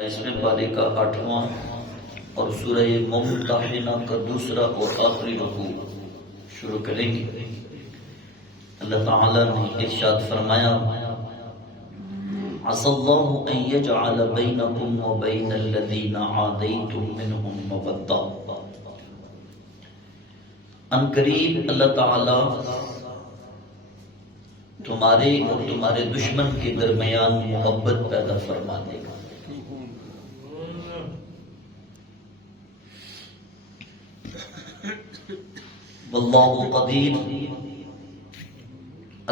اس میں پارے کا 8واں اور سورہ ممتحنہ کا دوسرا اور آخری رکوع شروع کریں گے۔ اللہ تعالیٰ نے ارشاد فرمایا: عسى الله أن يجعل بينكم وبين الذين عاديتم منهم مودة۔ ان قریب اللہ تعالیٰ تمہارے اور تمہارے دشمن کے درمیان محبت پیدا فرما دے گا۔ واللہ قدیر،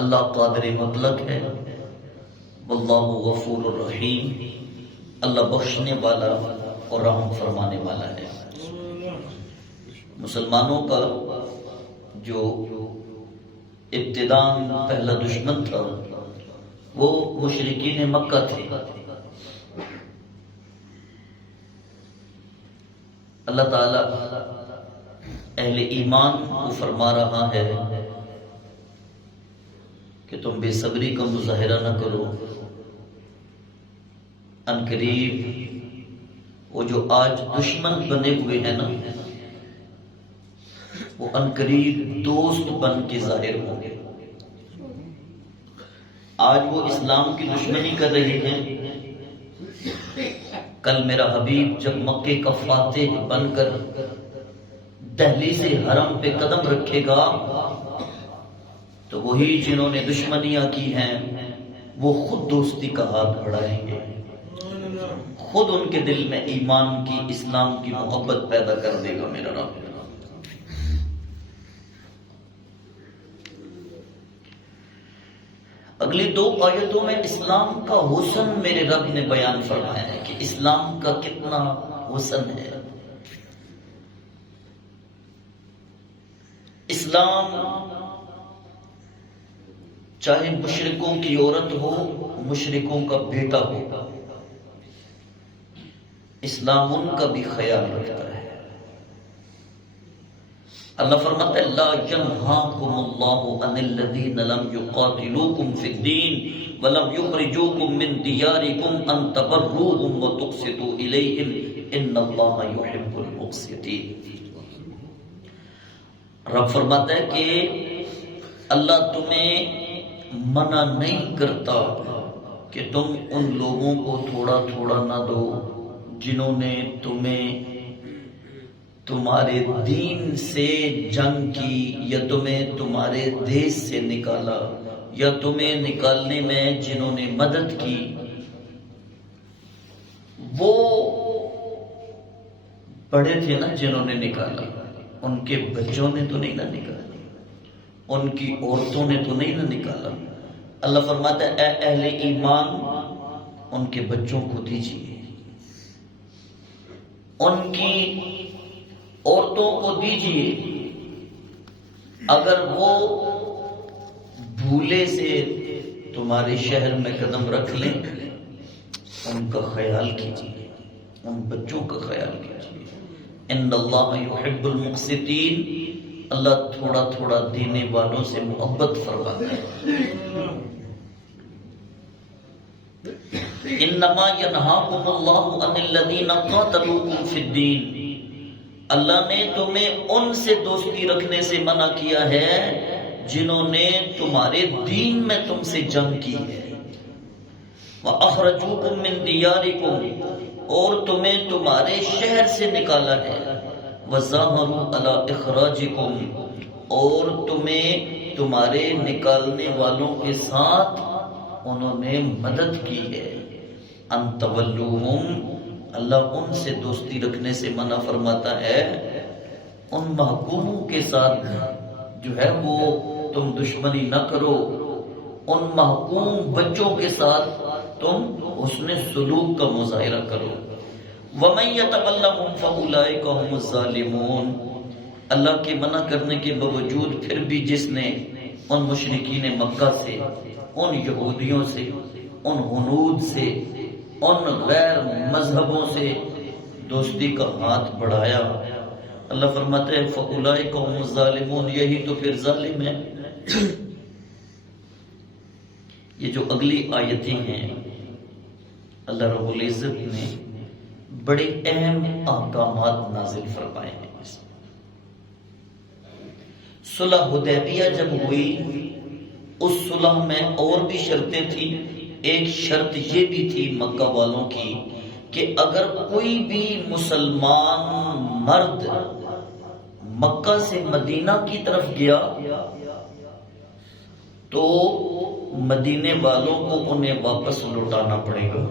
اللہ قادر مطلق ہے۔ واللہ غفور الرحیم، اللہ بخشنے والا اور رحم فرمانے والا ہے۔ مسلمانوں کا جو ابتداء پہلا دشمن تھا وہ مشرکین مکہ تھے۔ اللہ تعالی اہل ایمان کو فرما رہا ہے کہ تم بے صبری کا مظاہرہ نہ کرو، ان قریب وہ جو آج دشمن بنے ہوئے ہیں نا، وہ ان قریب دوست بن کے ظاہر ہوں گے۔ آج وہ اسلام کی دشمنی کر رہے ہیں، کل میرا حبیب جب مکے کا فاتح بن کر دہلیز حرم پہ قدم رکھے گا تو وہی جنہوں نے دشمنیاں کی ہیں وہ خود دوستی کا ہاتھ بڑھائیں گے، خود ان کے دل میں ایمان کی، اسلام کی محبت پیدا کر دے گا میرا رب۔ اگلی 2 آیتوں میں اسلام کا حسن میرے رب نے بیان فرمایا ہے کہ اسلام کا کتنا حسن ہے۔ اسلام چاہے مشرکوں کی عورت ہو، مشرکوں کا بیٹا ہو، اسلام ان کا بھی خیال رکھتا ہے۔ اللہ فرماتا ہے: لا ينهاكم الله عن الذين لم يقاتلوكم في الدين ولم يخرجوكم من دياركم ان تبروهم وتقسطوا اليهم ان الله يحب المقسطين۔ رب فرماتا ہے کہ اللہ تمہیں منع نہیں کرتا کہ تم ان لوگوں کو تھوڑا تھوڑا نہ دو جنہوں نے تمہیں تمہارے دین سے جنگ کی، یا تمہیں تمہارے دیش سے نکالا، یا تمہیں نکالنے میں جنہوں نے مدد کی، وہ بڑے تھے نا جنہوں نے نکالا، ان کے بچوں نے تو نہیں نہ نکالا، ان کی عورتوں نے تو نہیں نہ نکالا۔ اللہ فرماتا ہے: اے اہل ایمان، ان کے بچوں کو دیجیے، ان کی عورتوں کو دیجیے، اگر وہ بھولے سے تمہارے شہر میں قدم رکھ لیں، ان کا خیال کیجیے، ان بچوں کا خیال کیجیے۔ ان اللہ یحب المقسطین، اللہ تھوڑا تھوڑا دینے والوں سے محبت فرماتا ہے۔ انما ینہاکم اللہ عن الذین قاتلوکم فی الدین، اللہ نے تمہیں ان سے دوستی رکھنے سے منع کیا ہے جنہوں نے تمہارے دین میں تم سے جنگ کی ہے۔ وَأَخْرَجُوكُم مِّن دِيَارِكُمْ، اور تمہیں تمہارے شہر سے نکالا ہے۔ وَظَاهَرُوا عَلَىٰ إِخْرَاجِكُمْ، اور تمہیں تمہارے نکالنے والوں کے ساتھ انہوں نے مدد کی ہے۔ أَن تَوَلُّوهُمْ، اللہ ان سے دوستی رکھنے سے منع فرماتا ہے، ان محکوموں کے ساتھ جو ہے وہ تم دشمنی نہ کرو، ان محکوم بچوں کے ساتھ تم حسن سلوک کا مظاہرہ کرو۔ وَمَن يَتَوَلَّهُمْ فَأُولَٰئِكَ هُمُ الظَّالِمُونَ، اللہ کے منع کرنے کے باوجود پھر بھی جس نے ان مشرکین مکہ سے، ان یہودیوں سے، ان ہنود سے، ان غیر مذہبوں سے دوستی کا ہاتھ بڑھایا، اللہ فرماتے ہیں فَأُولَٰئِكَ هُمُ الظَّالِمُونَ، یہی تو پھر ظالم ہے۔ یہ جو اگلی آیتیں ہیں اللہ رب العزت نے بڑے اہم احکامات نازل فرمائے ہیں۔ صلح حدیبیہ جب ہوئی، اس صلح میں اور بھی شرطیں تھیں۔ ایک شرط یہ بھی تھی مکہ والوں کی کہ اگر کوئی بھی مسلمان مرد مکہ سے مدینہ کی طرف گیا تو مدینے والوں کو انہیں واپس لوٹانا پڑے گا۔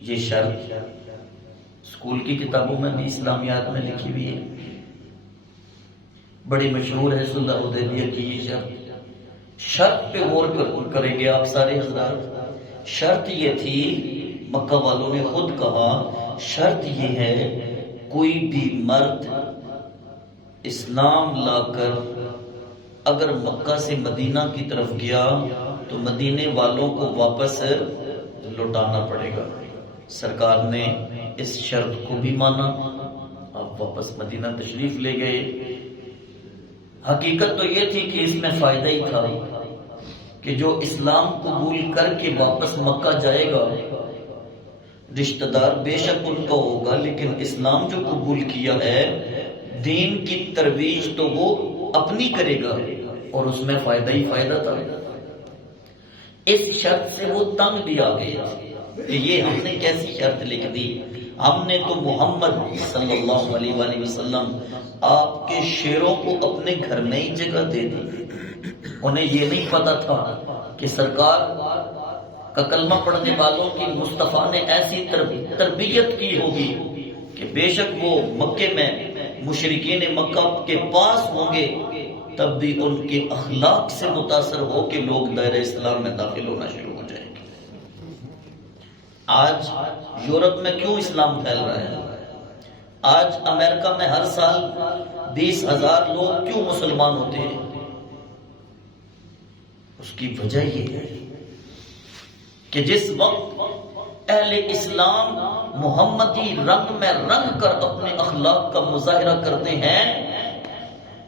یہ شرط اسکول کی کتابوں میں بھی اسلامیات میں لکھی ہوئی ہے، بڑی مشہور ہے صلح حدیبیہ کی یہ شرط۔ شرط پہ غور کریں گے آپ سارے حضرات۔ شرط یہ تھی، مکہ والوں نے خود کہا شرط یہ ہے کوئی بھی مرد اسلام لا کر اگر مکہ سے مدینہ کی طرف گیا تو مدینے والوں کو واپس لوٹانا پڑے گا۔ سرکار نے اس شرط کو بھی مانا، آپ واپس مدینہ تشریف لے گئے۔ حقیقت تو یہ تھی کہ اس میں فائدہ ہی تھا کہ جو اسلام قبول کر کے واپس مکہ جائے گا رشتہ دار بے شک ان کا ہوگا، لیکن اسلام جو قبول کیا ہے دین کی ترویج تو وہ اپنی کرے گا، اور اس میں فائدہ ہی فائدہ تھا۔ اس شرط سے وہ تنگ بھی آ گئے کہ یہ ہم نے کیسی شرط لکھ دی، ہم نے تو محمد صلی اللہ علیہ وآلہ وسلم آپ کے شیروں کو اپنے گھر میں ہی جگہ دے دی۔ انہیں یہ نہیں پتا تھا کہ سرکار کا کلمہ پڑھنے والوں کی مصطفیٰ نے ایسی تربیت کی ہوگی کہ بے شک وہ مکے میں مشرکین مکہ کے پاس ہوں گے تب بھی ان کے اخلاق سے متاثر ہو کے لوگ دائرہ اسلام میں داخل ہونا شروع ہو جائیں گے۔ آج یورپ میں کیوں اسلام پھیل رہا ہے؟ آج امریکہ میں ہر سال 20,000 لوگ کیوں مسلمان ہوتے ہیں؟ اس کی وجہ یہ ہے کہ جس وقت اہل اسلام محمدی رنگ میں رنگ کر اپنے اخلاق کا مظاہرہ کرتے ہیں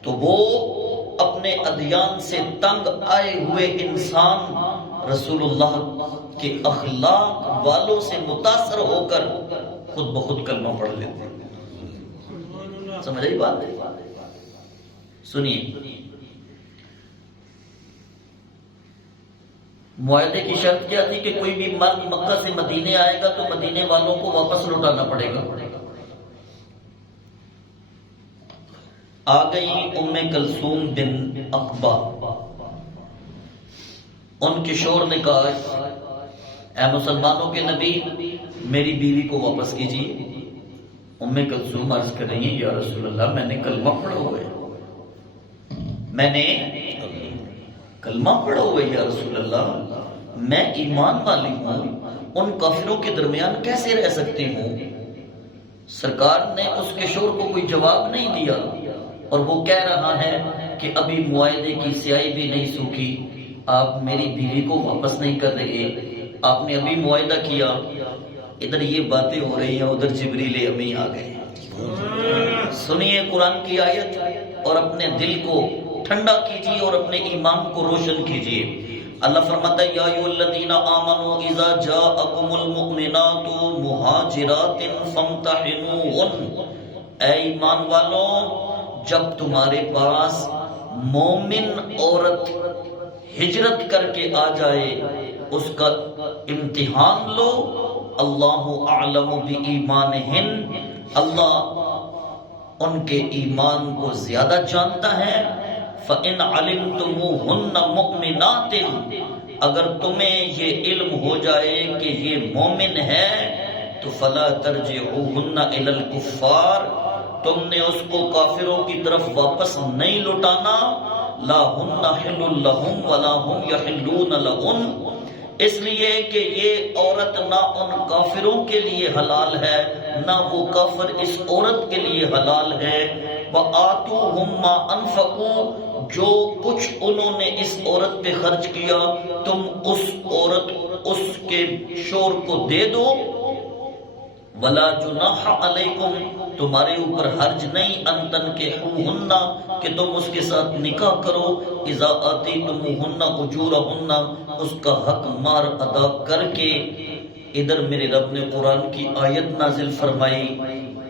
تو وہ اپنے ادیان سے تنگ آئے ہوئے انسان رسول اللہ کے اخلاق والوں سے متاثر ہو کر خود بخود کلمہ پڑھ لیتے ہیں۔ سمجھ آئی بات؟ سنیے، معاہدے کی شرط کیا تھی کہ کوئی بھی مرد مکہ سے مدینے آئے گا تو مدینے والوں کو واپس لوٹانا پڑے گا۔ آ گئی ام کلثوم بن عقبہ، ان کے شوہر نے کہا اے مسلمانوں کے نبی میری بیوی کو واپس کیجیے۔ ام کلثوم عرض کر رہی ہیں یا رسول اللہ میں نے کلمہ پڑھا ہوا ہے، میں نے کلمہ پڑھا ہوا ہے یا رسول اللہ، میں ایمان والی ہوں، ان کافروں کے درمیان کیسے رہ سکتی ہوں؟ سرکار نے اس کے شوہر کو کوئی جواب نہیں دیا اور وہ کہہ رہا ہے کہ ابھی معاہدے کی سیاہی بھی نہیں سوکھی، آپ میری بیوی کو واپس نہیں کر رہے، آپ نے ابھی معاہدہ کیا۔ ادھر یہ باتیں ہو رہی ہیں، ادھر جبریل امی آ گئے۔ سنیے قرآن کی آیت اور اپنے دل کو ٹھنڈا کیجیے اور اپنے ایمان کو روشن کیجیے۔ اللہ فرماتا ہے یا ایھا الذین آمنوا اذا جاءکم المؤمنات مہاجرات فامتحنوہن، اے ایمان والوں جب تمہارے پاس مومن عورت ہجرت کر کے آ جائے اس کا امتحان لو۔ اللہ اعلم بایمانہن، اللہ ان کے ایمان کو زیادہ جانتا ہے۔ فَإِنْ عَلِمْتُمُوهُنَّ مُؤْمِنَاتٍ، اگر تمہیں یہ علم ہو جائے کہ یہ مومن ہے تو فَلَا تَرْجِعُوهُنَّ إِلَى الْكُفَّارِ، تم نے اس کو کافروں کی طرف واپس نہیں لوٹانا۔ لَا هُنَّ حِلٌّ لَهُمْ وَلَا هُمْ يَحِلُّونَ لَهُنَّ، اس لیے کہ یہ عورت نہ ان کافروں کے لیے حلال ہے نہ وہ کافر اس عورت کے لیے حلال ہے۔ وَآتُوهُمْ مَا أَنفَقُوا، جو کچھ انہوں نے اس عورت پہ خرچ کیا تم اس کے شوہر کو دے دو۔ وَلَا جُنَاحَ عَلَيْكُمْ، تمہارے اوپر حرج نہیں، أَن تَنكِحُوهُنَّ، کہ تم اس کے ساتھ نکاح کرو، اذا آتیتموہن اجورہن، اس کا حق مار ادا کر کے۔ ادھر میرے رب نے قرآن کی آیت نازل فرمائی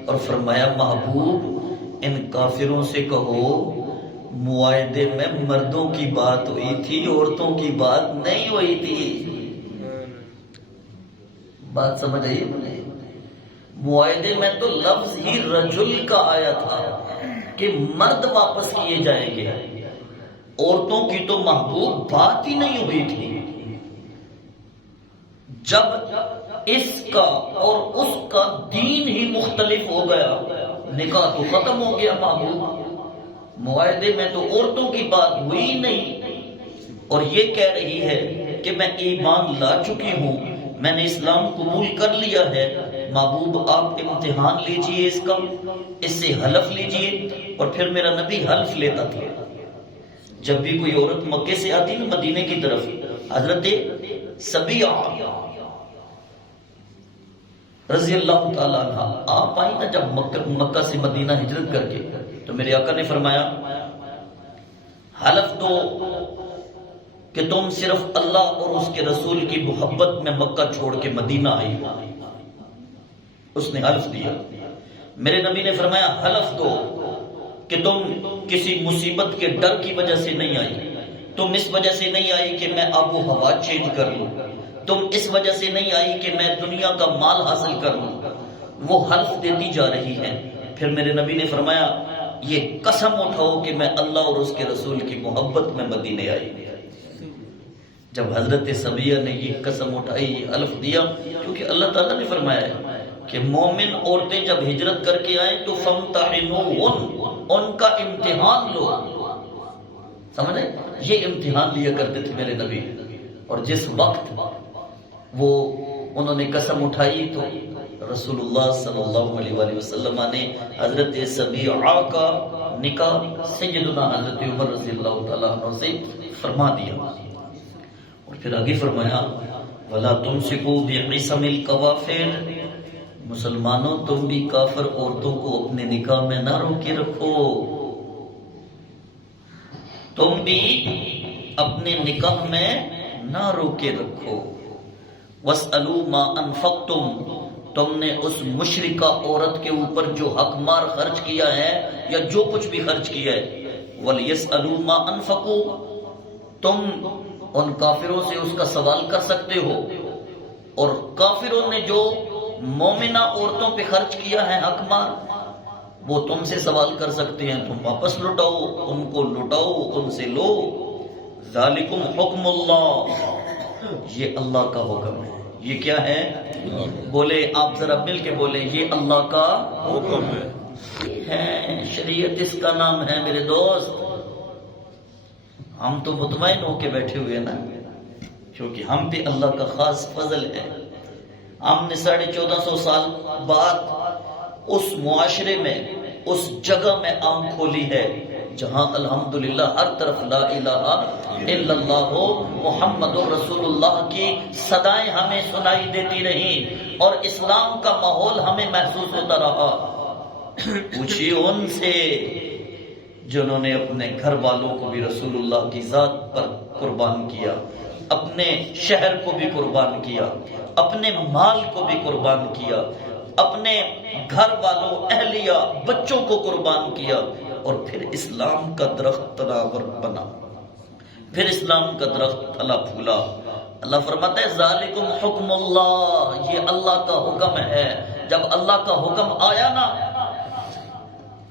اور فرمایا محبوب ان کافروں سے کہو معاہدے میں مردوں کی بات ہوئی تھی، عورتوں کی بات نہیں ہوئی تھی۔ بات سمجھ آئی؟ معاہدے میں تو لفظ ہی رجل کا آیا تھا کہ مرد واپس کیے جائیں گے، عورتوں کی تو محبوب بات ہی نہیں ہوئی تھی۔ جب اس کا اور اس کا دین ہی مختلف ہو گیا، نکاح تو ختم ہو گیا محبوب، معاہدے میں تو عورتوں کی بات ہوئی نہیں، اور یہ کہہ رہی ہے کہ میں ایمان لا چکی ہوں، میں نے اسلام قبول کر لیا ہے۔ محبوب آپ امتحان لیجئے اس کا، اس سے حلف لیجئے۔ اور پھر میرا نبی حلف لیتا تھا جب بھی کوئی عورت مکے سے آتی نا مدینے کی طرف، حضرت سبیہ رضی اللہ تعالیٰ عنہ آپ آئی نا جب مکہ سے مدینہ ہجرت کر کے، تو میرے آقا نے فرمایا حلف دو کہ تم صرف اللہ اور اس کے رسول کی محبت میں مکہ چھوڑ کے مدینہ آئی۔ اس نے حلف دیا۔ میرے نبی نے فرمایا حلف دو کہ تم کسی مصیبت کے ڈر کی وجہ سے نہیں آئی، تم اس وجہ سے نہیں آئی کہ میں آب و ہوا چینج کر لوں، تم اس وجہ سے نہیں آئی کہ میں دنیا کا مال حاصل کر لوں۔ وہ حلف دیتی جا رہی ہے۔ پھر میرے نبی نے فرمایا یہ قسم اٹھاؤ کہ میں اللہ اور اس کے رسول کی محبت میں مدینے آئی۔ جب حضرت سبیہ نے یہ قسم اٹھائی، یہ حلف دیا، کیونکہ اللہ تعالیٰ نے فرمایا ہے کہ مومن عورتیں جب ہجرت کر کے آئیں تو فامتحنوہن، ان کا امتحان لو۔ سمجھے؟ یہ امتحان لیا کرتے تھے میرے نبی۔ اور جس وقت وہ انہوں نے قسم اٹھائی تو رسول اللہ صلی اللہ علیہ وآلہ وسلم نے حضرت سبیعہ کا نکاح سیدنا حضرت عمر رضی اللہ تعالیٰ عنہ سے فرما دیا۔ اور پھر آگے فرمایا وَلَا تُمْسِكُوا بِعِصَمِ الْكَوَافِرِ، مسلمانوں تم بھی کافر عورتوں کو اپنے نکاح میں نہ روکے رکھو، تم بھی اپنے نکاح میں نہ روکے رکھو۔ وَاسْأَلُوا مَا أَنفَقْتُمْ، تم نے اس مشرکہ عورت کے اوپر جو حق مار خرچ کیا ہے یا جو کچھ بھی خرچ کیا ہے، وَلْيَسْأَلُوا مَا أَنفَقُوا، تم ان کافروں سے اس کا سوال کر سکتے ہو، اور کافروں نے جو مومنہ عورتوں پہ خرچ کیا ہے حق مار، وہ تم سے سوال کر سکتے ہیں، تم واپس لٹاؤ، ان کو لٹاؤ، ان سے لو۔ ذالکم حکم اللہ، یہ اللہ کا حکم ہے۔ یہ کیا ہے؟ بولے آپ ذرا مل کے بولے، یہ اللہ کا حکم ہے۔ یہ ہے شریعت، اس کا نام ہے میرے دوست۔ ہم تو مطمئن ہو کے بیٹھے ہوئے نا، کیونکہ ہم پہ اللہ کا خاص فضل ہے۔ ہم نے 1450 سال بعد اس معاشرے میں، اس جگہ میں آنکھ کھولی ہے جہاں الحمدللہ ہر طرف لا الہ الا اللہ محمد رسول اللہ کی صدائیں ہمیں سنائی دیتی رہیں، اور اسلام کا ماحول ہمیں محسوس ہوتا رہا۔ پوچھیے ان سے جنہوں نے اپنے گھر والوں کو بھی رسول اللہ کی ذات پر قربان کیا، اپنے شہر کو بھی قربان کیا، اپنے مال کو بھی قربان کیا، اپنے گھر والوں، اہلیہ، بچوں کو قربان کیا، اور پھر اسلام کا درخت تناور بنا، پھر اسلام کا درخت پھلا پھولا۔ اللہ فرماتا ہے ذالکم حکم اللہ، یہ اللہ کا حکم ہے۔ جب اللہ کا حکم آیا نا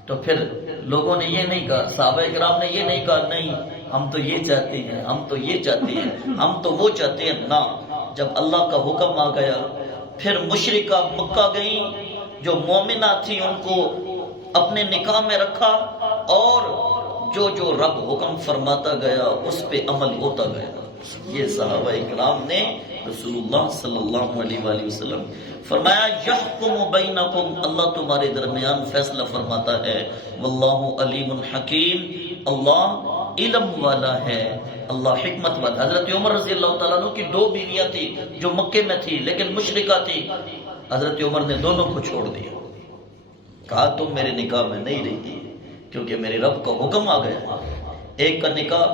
تو پھر لوگوں نے یہ نہیں کہا، صحابہ کرام نے یہ نہیں کہا نہیں ہم تو یہ چاہتے ہیں، ہم تو یہ چاہتے ہیں، ہم تو وہ چاہتے ہیں، نہ۔ جب اللہ کا حکم آ گیا، پھر مشرکہ مکہ گئیں جو مومنہ تھی، ان کو اپنے نکاح میں رکھا، اور جو جو رب حکم فرماتا گیا اس پہ عمل ہوتا گیا۔ یہ صحابہ کرام نے رسول اللہ صلی اللہ علیہ وآلہ وسلم فرمایا یحکم بینکم، اللہ تمہارے درمیان فیصلہ فرماتا ہے، واللہ علیم حکیم، اللہ علم والا ہے، اللہ حکمت والا۔ حضرت عمر رضی اللہ تعالیٰ عنہ کی 2 بیویاں تھی جو مکے میں تھی لیکن مشرکہ تھی، حضرت عمر نے دونوں کو چھوڑ دیا، کہا تم میرے نکاح میں نہیں رہی کیونکہ میرے رب کا حکم آ گیا۔ ایک کا نکاح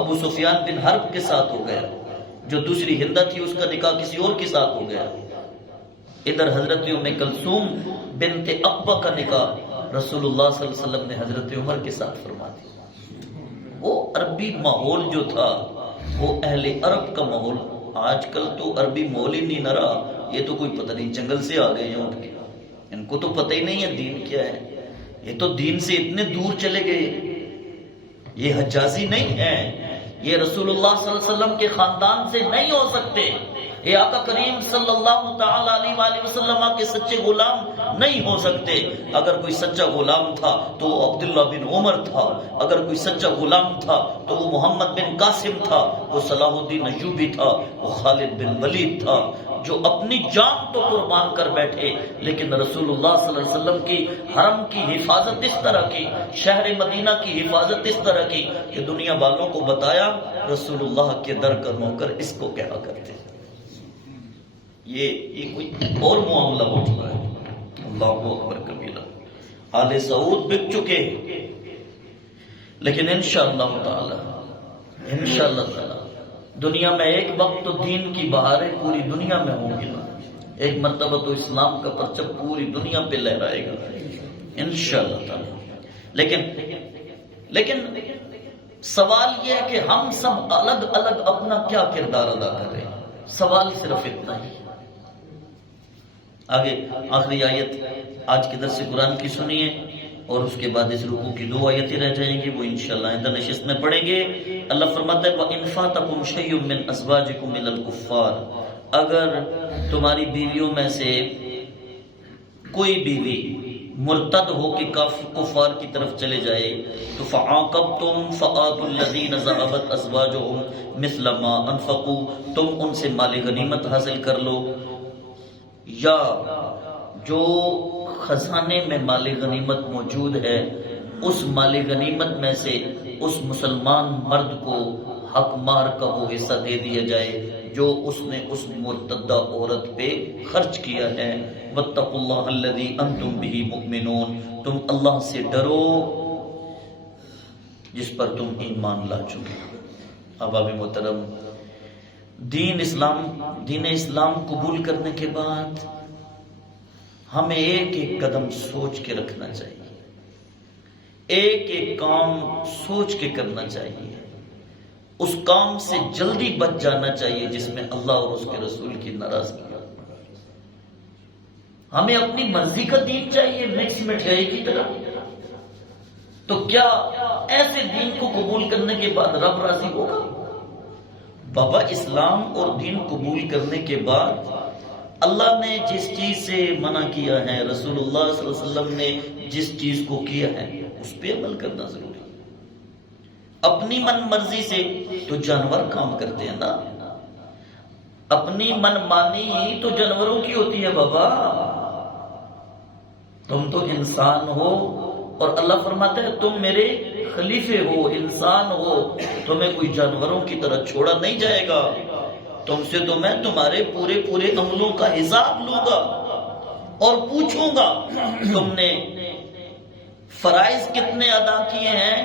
ابو سفیان بن حرب کے ساتھ ہو گیا، جو دوسری ہندہ تھی اس کا نکاح کسی اور کے ساتھ ہو گیا، ادھر حضرت ام کلثوم بنت عقبہ کا نکاح رسول اللہ صلی اللہ علیہ وسلم نے حضرت عمر کے ساتھ فرما دیا۔ وہ عربی ماحول جو تھا وہ اہل عرب کا ماحول، آج کل تو عربی ماحول ہی نہیں نہ رہا، یہ تو کوئی پتہ نہیں جنگل سے آ گئے ہیں اٹھ کے، ان کو تو پتہ ہی نہیں ہے دین کیا ہے، یہ تو دین سے اتنے دور چلے گئے، یہ حجازی نہیں ہے، یہ رسول اللہ صلی اللہ علیہ وسلم کے خاندان سے نہیں ہو سکتے، یہ آقا کریم صلی اللہ تعالی علیہ وآلہ وسلم کے سچے غلام نہیں ہو سکتے۔ اگر کوئی سچا غلام تھا تو وہ عبداللہ بن عمر تھا، اگر کوئی سچا غلام تھا تو وہ محمد بن قاسم تھا، وہ صلاح الدین ایوبی تھا، وہ خالد بن ولید تھا، جو اپنی جان تو قربان کر بیٹھے لیکن رسول اللہ صلی اللہ علیہ وسلم کی حرم کی حفاظت اس طرح کی، شہر مدینہ کی حفاظت اس طرح کی کہ دنیا والوں کو بتایا رسول اللہ کے در کا نوکر اس کو کہا کرتے ہیں۔ یہ کوئی اور معاملہ ہو چکا ہے۔ اللہ اکبر کبیرہ، آل سعود بک چکے، لیکن انشاءاللہ تعالی دنیا میں ایک وقت تو دین کی بہاریں پوری دنیا میں ہوں گی، ایک مرتبہ تو اسلام کا پرچم پوری دنیا پہ لہرائے گا انشاءاللہ تعالی۔ لیکن سوال یہ ہے کہ ہم سب الگ الگ اپنا کیا کردار ادا کر رہے ہیں، سوال صرف اتنا ہی۔ آگے آخری آیت آج کے درس قرآن کی سنیے، اور اس کے بعد اس رکوع کی 2 آیتیں رہ جائیں گی، وہ انشاءاللہ آئندہ نشست میں پڑھیں گے۔ اللہ فرماتا ہے وَإِنْ فَاتَكُمْ شَيْءٌ مِّنْ أَزْوَاجِكُمْ إِلَى الْكُفَّارِ، اگر تمہاری بیویوں میں سے کوئی بیوی مرتد ہو کے کفار کی طرف چلے جائے تو فَعَاقَبْتُمْ فَآتُوا الَّذِينَ ذَهَبَتْ أَزْوَاجُهُمْ مِثْلَ مَا أَنفَقُوا، تم ان سے مال غنیمت حاصل کر لو، یا جو خزانے میں مال غنیمت موجود ہے اس مال غنیمت میں سے اس مسلمان مرد کو حق مہر کا وہ حصہ دے دیا جائے جو اس نے اس مرتدہ عورت پہ خرچ کیا ہے۔ وَاتَّقُوا اللَّهَ الَّذِي أَنْتُمْ بِهِ مُؤْمِنُونَ، تم اللہ سے ڈرو جس پر تم ایمان لا چکے۔ احباب محترم، دین اسلام قبول کرنے کے بعد ہمیں ایک ایک قدم سوچ کے رکھنا چاہیے، ایک ایک کام سوچ کے کرنا چاہیے، اس کام سے جلدی بچ جانا چاہیے جس میں اللہ اور اس کے رسول کی ناراضگی۔ ہمیں اپنی مرضی کا دین چاہیے مکس مٹھائی کی طرح، تو کیا ایسے دین کو قبول کرنے کے بعد رب راضی ہوگا؟ بابا، اسلام اور دین قبول کرنے کے بعد اللہ نے جس چیز سے منع کیا ہے، رسول اللہ صلی اللہ علیہ وسلم نے جس چیز کو کیا ہے اس پہ عمل کرنا ضروری ہے۔ اپنی من مرضی سے تو جانور کام کرتے ہیں نا، اپنی من مانی تو جانوروں کی ہوتی ہے بابا، تم تو انسان ہو، اور اللہ فرماتا ہے تم میرے خلیفے ہو، انسان ہو، تمہیں کوئی جانوروں کی طرح چھوڑا نہیں جائے گا، تم سے تو میں تمہارے پورے عملوں کا حساب لوں گا اور پوچھوں گا تم نے فرائض کتنے ادا کیے ہیں،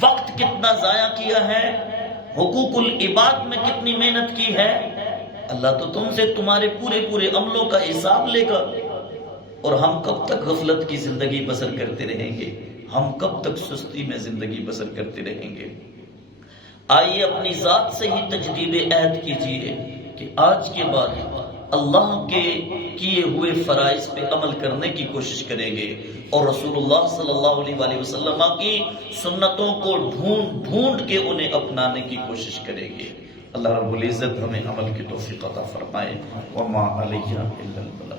وقت کتنا ضائع کیا ہے، حقوق العباد میں کتنی محنت کی ہے۔ اللہ تو تم سے تمہارے پورے عملوں کا حساب لے گا۔ اور ہم کب تک غفلت کی زندگی بسر کرتے رہیں گے، ہم کب تک سستی میں زندگی بسر کرتے رہیں گے؟ آئیے اپنی ذات سے ہی تجدید عہد کیجئے کہ آج کے بعد اللہ کے کیے ہوئے فرائض پہ عمل کرنے کی کوشش کریں گے اور رسول اللہ صلی اللہ علیہ وآلہ وسلم کی سنتوں کو ڈھونڈ کے انہیں اپنانے کی کوشش کریں گے۔ اللہ رب العزت ہمیں عمل کی توفیق عطا فرمائے۔ وما علیہ الا البلاغ۔